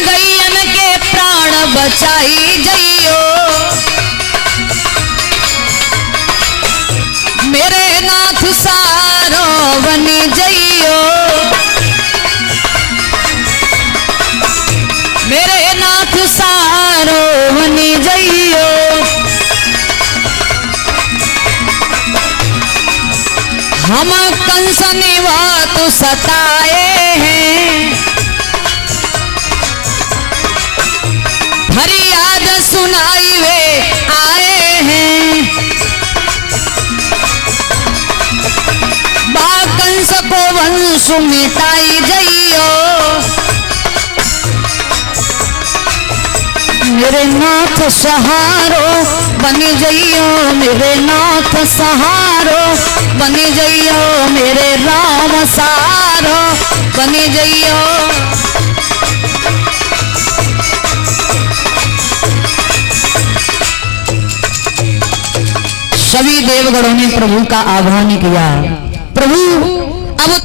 गैयन के प्राण बचाई जइयो, मेरे नाथ सारो बनी जइयो, मेरे नाथ सारो बनी जइयो। हम कंस निवात सताए हैं, फरियाद सुनाई वे आए हैं, बा कंस को वंश मिटाई जइयो, मेरे नाथ सहारो बनी जइयो, मेरे नाथ सहारो बनी जइयो, मेरे राम सहारो बनी जइयो। सभी देवगणों ने प्रभु का आह्वान किया। प्रभु अब